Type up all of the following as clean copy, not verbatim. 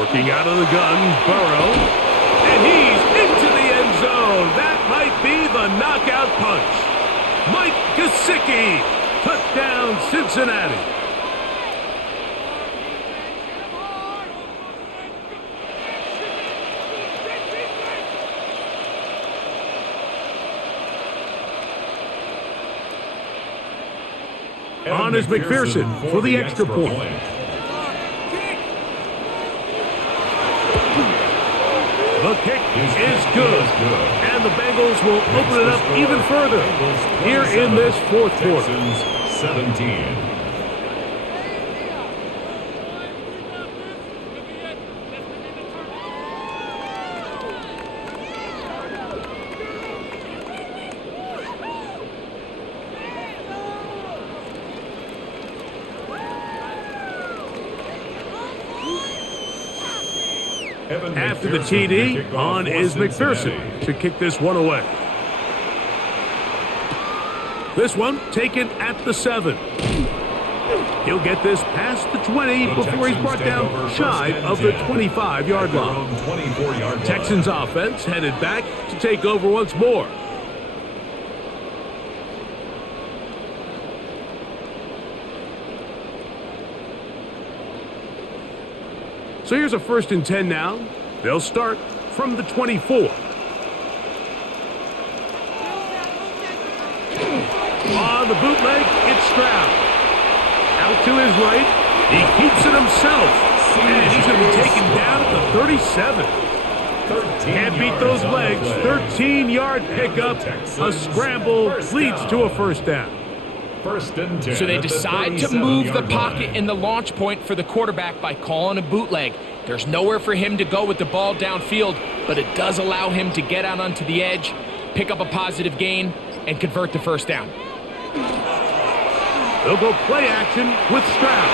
Working out of the gun, Burrow. And he's into the end zone. That might be the knockout punch. Mike Gesicki. Touchdown, Cincinnati. On is McPherson for the extra point. The kick is good. And the Bengals will open it up even further here in this fourth quarter. 17. After the TD, on is McPherson to kick this one away. This one taken at the 7. He'll get this past the 20 before he's brought down shy of the 25-yard line. Texans offense headed back to take over once more. So here's a 1st and 10 now. They'll start from the 24. On the bootleg, it's Stroud. Out to his right. He keeps it himself. And he's going to be taken down at the 37. Can't beat those legs. 13-yard pickup. A scramble leads to a 1st down. 1st and 10. So they decide to move the pocket in the launch point for the quarterback by calling a bootleg. There's nowhere for him to go with the ball downfield, but it does allow him to get out onto the edge, pick up a positive gain, and convert the 1st down. They'll go play action with Stroud.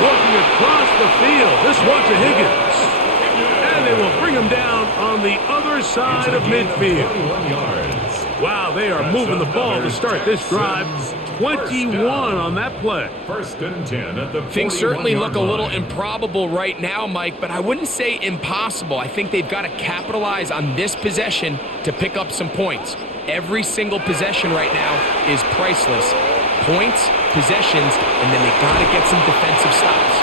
Working across the field. This one to Higgins. And they will bring him down on the other side of midfield. Wow, they are moving the ball to start this drive. 21 on that play. 1st and 10 at the 41-yard Things certainly look a little line. improbable right now, Mike, but I wouldn't say impossible. I think they've got to capitalize on this possession to pick up some points. Every single possession right now is priceless. Points, possessions, and then they got to get some defensive stops.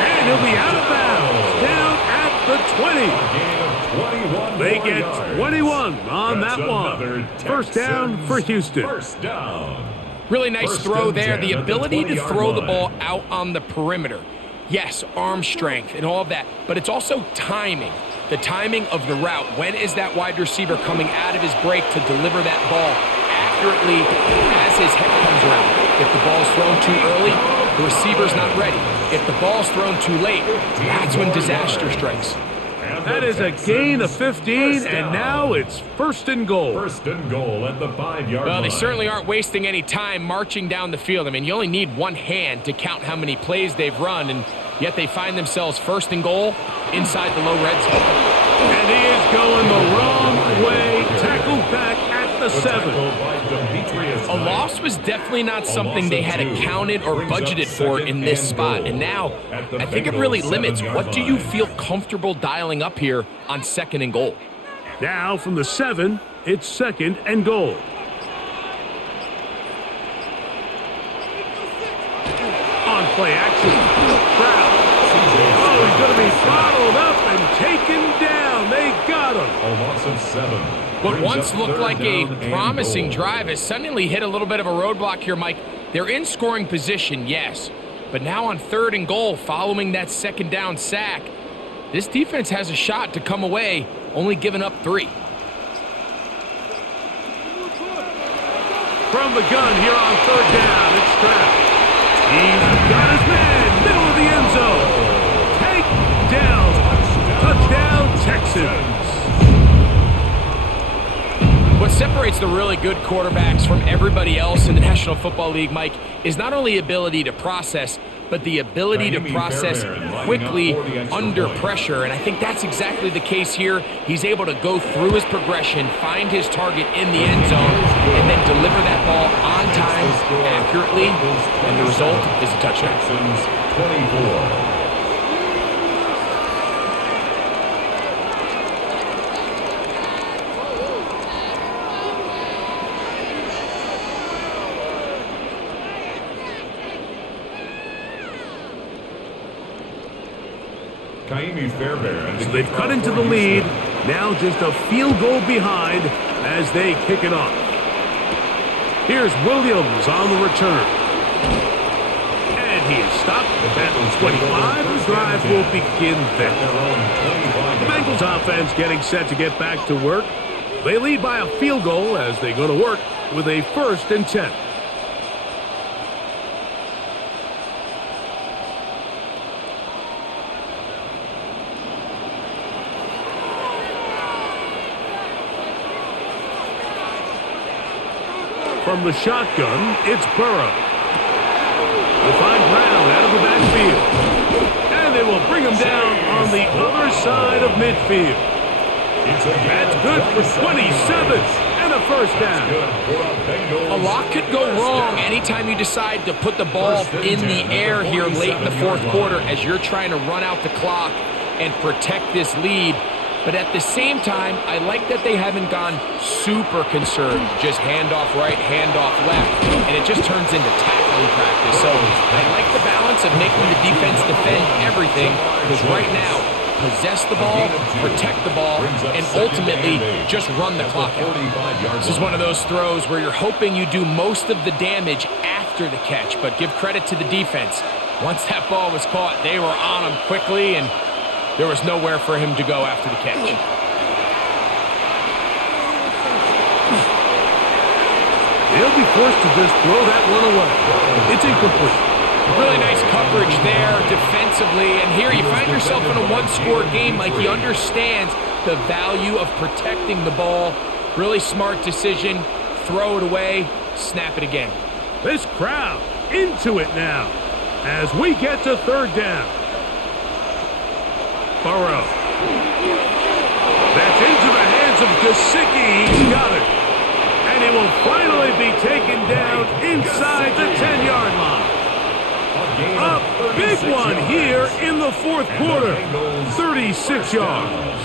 And he'll be out of bounds. Down at the 20. They get 21 on that one. 1st down for Houston. 1st down. Really nice throw there. The ability to throw the ball out on the perimeter. Yes, arm strength and all of that, but it's also timing. The timing of the route. When is that wide receiver coming out of his break to deliver that ball accurately as his head comes around? If the ball's thrown too early, the receiver's not ready. If the ball's thrown too late, that's when disaster strikes. That is a gain of 15, and now it's 1st and goal. 1st and goal at the 5-yard line. Well, they certainly aren't wasting any time marching down the field. I mean, you only need one hand to count how many plays they've run, and yet they find themselves 1st and goal inside the low red zone. And he is going the wrong way. Tackled back at the 7. A loss was definitely not something they had accounted or budgeted for in this spot. And now, I think it really limits what do you feel comfortable dialing up here on 2nd and goal. Now from the 7, it's 2nd and goal. On play action. Stroud. Oh, he's going to be bottled up and taken down. They got him. A loss of 7. What once looked like a promising drive has suddenly hit a little bit of a roadblock here, Mike. They're in scoring position, yes. But now on 3rd and goal, following that 2nd down sack, this defense has a shot to come away, only giving up 3. From the gun here on 3rd down, it's Stroud. He's got his man, middle of the end zone. Take down. Touchdown, Texans. What separates the really good quarterbacks from everybody else in the National Football League, Mike, is not only ability to process, but the ability to process quickly under pressure. And I think that's exactly the case here. He's able to go through his progression, find his target in the end zone, and then deliver that ball on time, accurately, and the result is a touchdown. So they've cut into the lead. Now just a field goal behind as they kick it off. Here's Williams on the return. And he is stopped at 25. The drive will begin then. The Bengals offense getting set to get back to work. They lead by a field goal as they go to work with a 1st and 10. From the shotgun, it's Burrow. They'll find Brown out of the backfield. And they will bring him down on the other side of midfield. That's good for 27 and a 1st down. A lot could go wrong anytime you decide to put the ball in the air here late in the 4th quarter as you're trying to run out the clock and protect this lead. But at the same time, I like that they haven't gone super conserved. Just handoff right, handoff left, and it just turns into tackling practice. So I like the balance of making the defense defend everything, because right now, possess the ball, protect the ball, and ultimately just run the clock out. This is one of those throws where you're hoping you do most of the damage after the catch, but give credit to the defense. Once that ball was caught, they were on him quickly, and there was nowhere for him to go after the catch. They'll be forced to just throw that one away. It's incomplete. Really nice coverage there defensively. And here you find yourself in a one-score game. Like, he understands the value of protecting the ball. Really smart decision. Throw it away. Snap it again. This crowd into it now as we get to 3rd down. Burrow. That's into the hands of Gesicki. He's got it. And he will finally be taken down inside the 10-yard line. A big one here in the 4th quarter. 36 yards.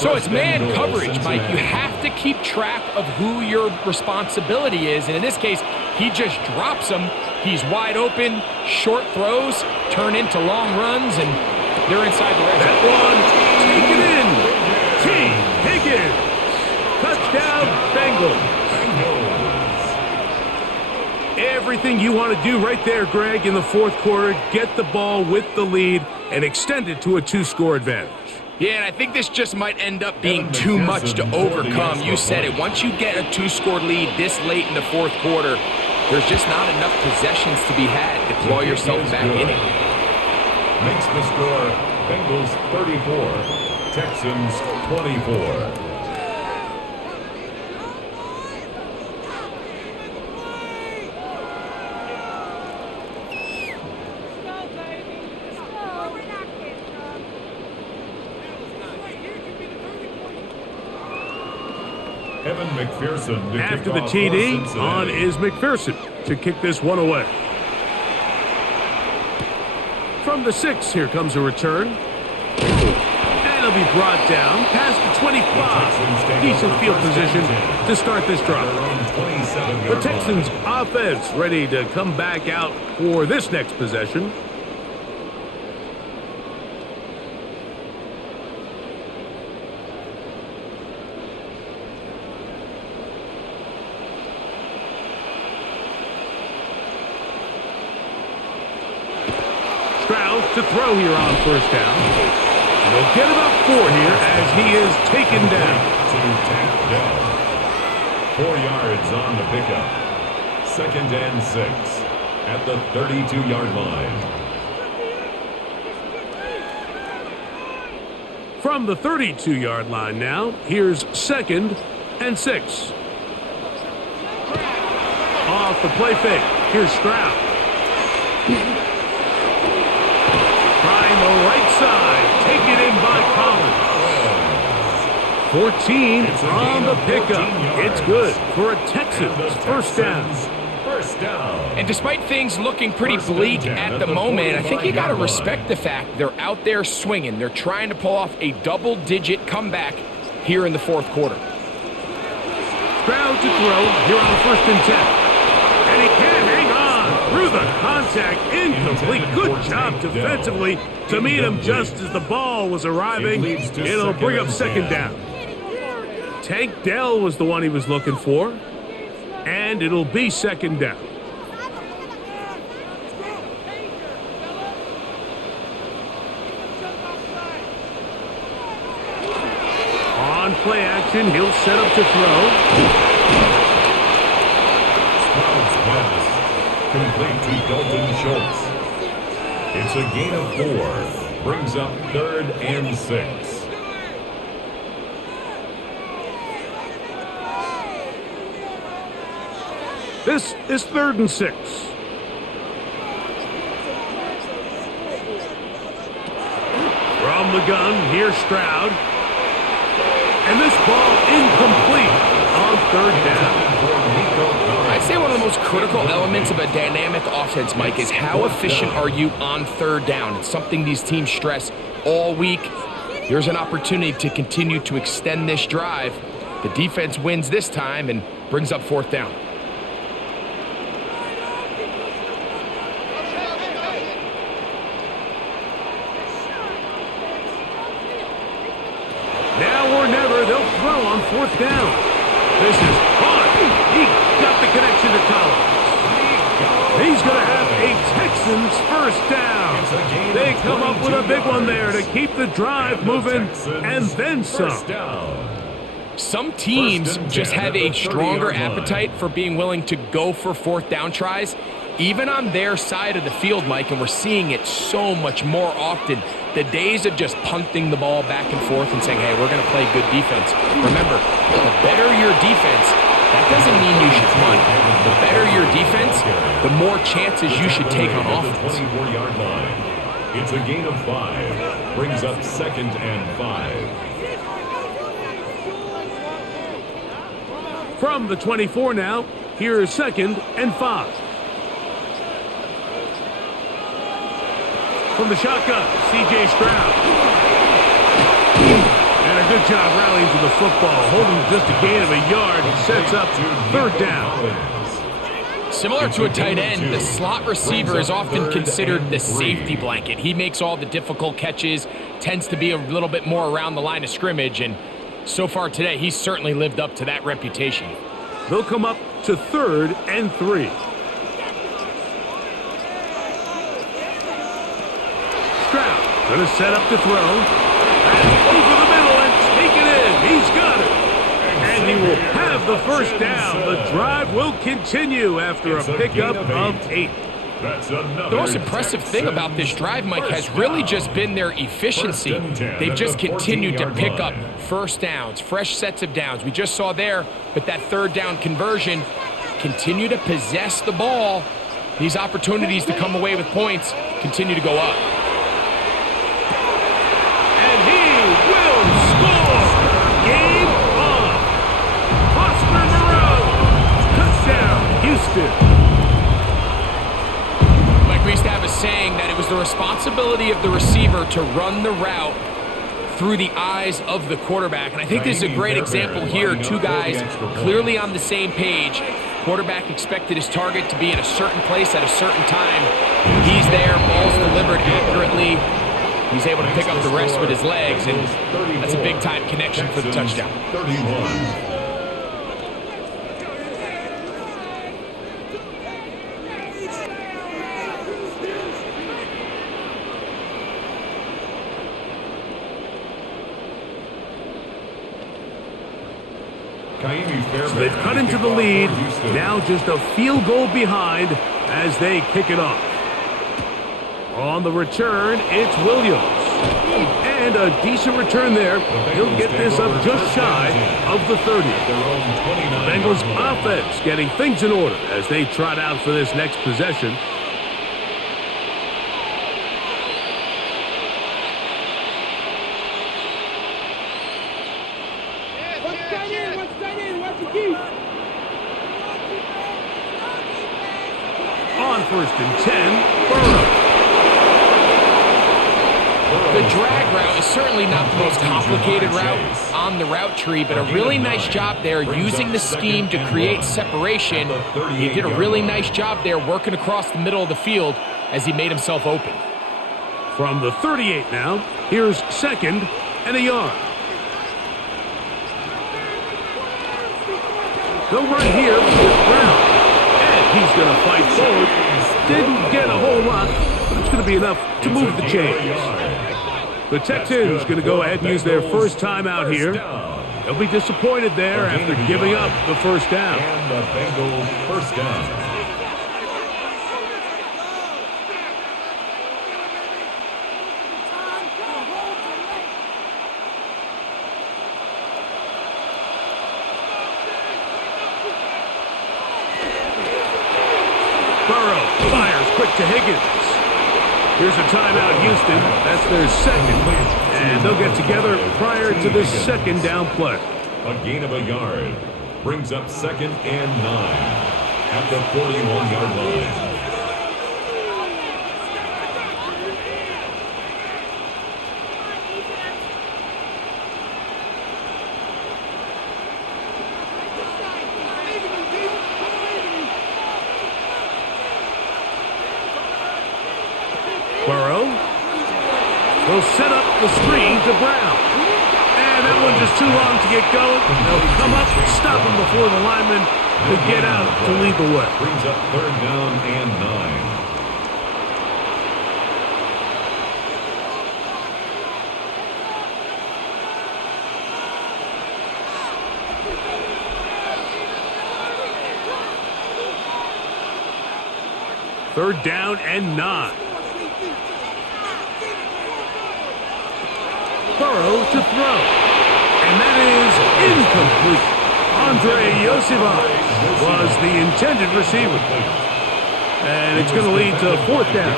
So it's man coverage, Mike. You have to keep track of who your responsibility is. And in this case, he just drops him. He's wide open. Short throws turn into long runs, and they're inside the red zone. That one taken in. T. Higgins. Touchdown, Bengals. Everything you want to do right there, Greg, in the 4th quarter. Get the ball with the lead and extend it to a 2-score advantage. Yeah, and I think this just might end up being too much to overcome. You said it. Once you get a 2-score lead this late in the 4th quarter, there's just not enough possessions to be had to claw yourself back in it. Makes the score Bengals 34, Texans 24. After the TD, on is McPherson to kick this one away. From the 6, here comes a return. And it'll be brought down past the 25. Decent field position to start this drive. The Texans offense ready to come back out for this next possession. To throw here on 1st down. And they'll get about 4 here as he is taken down. 4 yards on the pickup. 2nd and 6 at the 32-yard line. From the 32-yard line now, here's 2nd and 6. Off the play fake. Here's Stroud. The right side, taken in by Collins. 14 on the pickup. It's good for a Texans 1st down. And despite things looking pretty bleak at the moment, I think you got to respect the fact they're out there swinging. They're trying to pull off a double-digit comeback here in the 4th quarter. Stroud to throw here on 1st and 10. And he can't hang on through the contact, incomplete. Good job defensively to meet him just as the ball was arriving. It'll bring up second down. Tank Dell was the one he was looking for, and it'll be second down. On play action, he'll set up to throw. Sprout's pass. Complete to Dalton Schultz. It's a gain of 4. Brings up 3rd and 6. This is 3rd and 6. From the gun, here's Stroud. And this ball incomplete on 3rd down. I'd say one of the most critical elements of a dynamic offense, Mike, is how efficient are you on 3rd down. It's something these teams stress all week. Here's an opportunity to continue to extend this drive. The defense wins this time and brings up 4th down. Now or never, they'll throw on 4th down. This is caught. He got the connection to Collins. He's going to have a Texans first down. They come up with a big one there to keep the drive moving and then some. Some teams just have a stronger appetite for being willing to go for 4th down tries, even on their side of the field, Mike, and we're seeing it so much more often. The days of just punting the ball back and forth and saying, hey, we're going to play good defense. Remember, the better your defense, that doesn't mean you should punt. The better your defense, the more chances you should take on offense. 24-yard line. It's a gain of 5. Brings up 2nd and 5. From the 24 now, here is 2nd and 5. From the shotgun, C.J. Stroud. And a good job rallying to the football, holding just a gain of a yard. He sets up 3rd down. Similar to a tight end, the slot receiver is often considered the safety blanket. He makes all the difficult catches, tends to be a little bit more around the line of scrimmage, and so far today, he's certainly lived up to that reputation. They'll come up to 3rd and 3. Stroud going to set up to throw. That's over the middle and take it in. He's got it. And he will have the first down. The drive will continue after a pickup of 8. The most impressive thing about this drive, Mike, has really just been their efficiency. They've just continued to pick up first downs, fresh sets of downs. We just saw there with that 3rd down conversion, continue to possess the ball. These opportunities to come away with points continue to go up. And he will score! Game on! Oscar Moreau! Touchdown, Houston! We used to have a saying that it was the responsibility of the receiver to run the route through the eyes of the quarterback. And I think this is a great example here. 2 guys clearly on the same page. Quarterback expected his target to be in a certain place at a certain time. He's there, ball's delivered accurately. He's able to pick up the rest with his legs, and that's a big-time connection for the touchdown. 31. So they've cut into the lead, now just a field goal behind as they kick it off. On the return, it's Williams. And a decent return there. He'll get this up just shy of the 30. The Bengals offense getting things in order as they trot out for this next possession. On 1st and 10, Burrow. The drag route is certainly not the most complicated route on the route tree, but a really nice job there using the scheme to create separation. He did a really nice job there working across the middle of the field, as he made himself open. From the 38 now, here's 2nd and a yard. They'll run here with Brown. And he's going to fight forward. Didn't get a whole lot, but it's going to be enough to move the chains. The Texans going to go ahead and use their first timeout here. They'll be disappointed there after giving up the first down. And the Bengals first down. To Higgins. Here's a timeout, Houston. That's their second. And they'll get together prior to this second down play. A gain of a yard brings up 2nd and 9 at the 41-yard line. They'll set up the screen to Brown. And that one just too long to get going. They'll come up and stop him before the lineman could get out to lead the way. Brings up 3rd down and 9. Third down and 9. Burrow to throw. And that is incomplete. Andre Yosivas was the intended receiver. And it's going to lead to 4th down.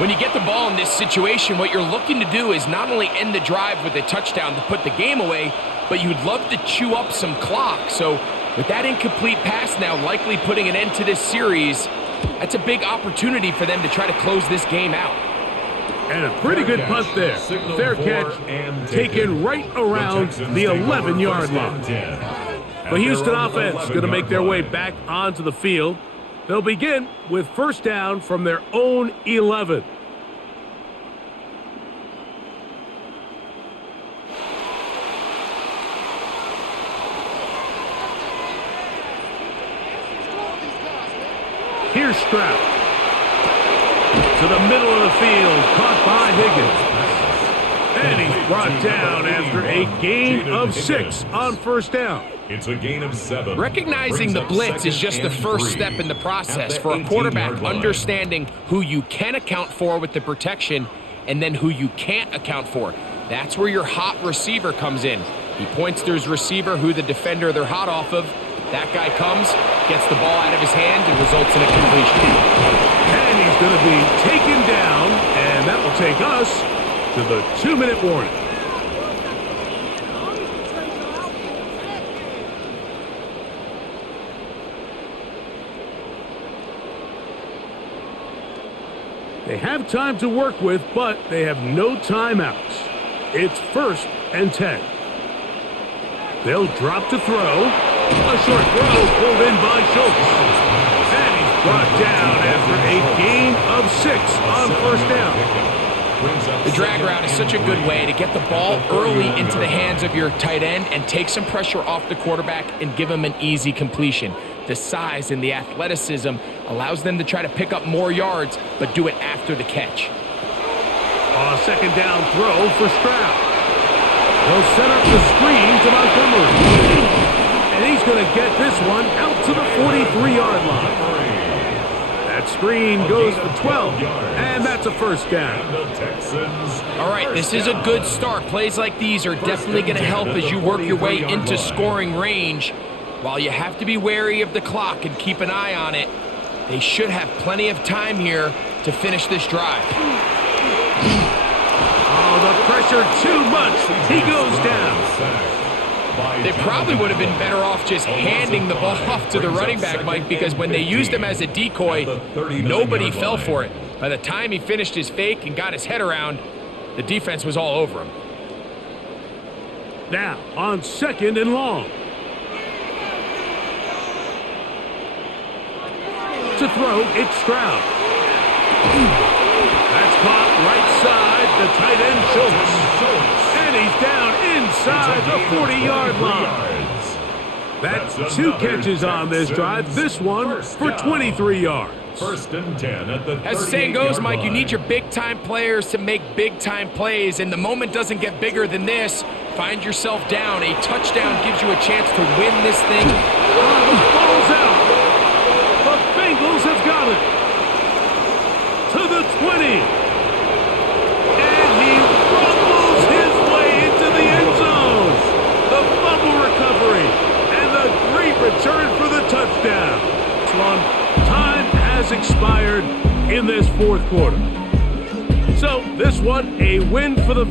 When you get the ball in this situation, what you're looking to do is not only end the drive with a touchdown to put the game away, but you'd love to chew up some clock. So with that incomplete pass now likely putting an end to this series, that's a big opportunity for them to try to close this game out. And a pretty good punt there. Fair catch taken right around the 11-yard line. The Houston offense going to make their way back onto the field. They'll begin with first down from their own 11. Here's Stroud. To the middle of the field, caught by Higgins. And he's brought down after a gain of 6 on first down. It's a gain of 7. Recognizing the blitz is just the first step in the process for a quarterback understanding who you can account for with the protection and then who you can't account for. That's where your hot receiver comes in. He points to his receiver, who the defender they're hot off of. That guy comes, gets the ball out of his hand, and results in a completion. And he's going to be taken down, and that will take us to the 2-minute warning. They have time to work with, but they have no timeouts. It's 1st and 10. They'll drop to throw. A short throw pulled in by Schultz. And he's brought down after a gain of 6 on first down. The drag route is such a good way to get the ball early into the hands of your tight end and take some pressure off the quarterback and give him an easy completion. The size and the athleticism allows them to try to pick up more yards, but do it after the catch. A second down throw for Stroud. They'll set up the screen to Montgomery. And he's going to get this one out to the 43-yard line. That screen goes for 12, and that's a first down. All right, this is a good start. Plays like these are definitely going to help as you work your way into scoring range. While you have to be wary of the clock and keep an eye on it, they should have plenty of time here to finish this drive. Oh, the pressure too much. He goes down. They probably would have been better off just handing the ball off to the running back, Mike, because when they used him as a decoy, nobody fell for it. By the time he finished his fake and got his head around, the defense was all over him. Now, on 2nd and long. To throw, it's Stroud. tight end Schultz. And he's down inside the 40-yard line. That's 2 catches on this drive. This one for 23 yards. First and 10 at the As the saying goes, Mike, you need your big-time players to make big-time plays, and the moment doesn't get bigger than this. Find yourself down. A touchdown gives you a chance to win this thing. The ball's out. The Bengals have got it. To the 20. And he rumbles his way into the end zone. The fumble recovery. And the great return for the touchdown. Time has expired in this fourth quarter. So this one, a win for the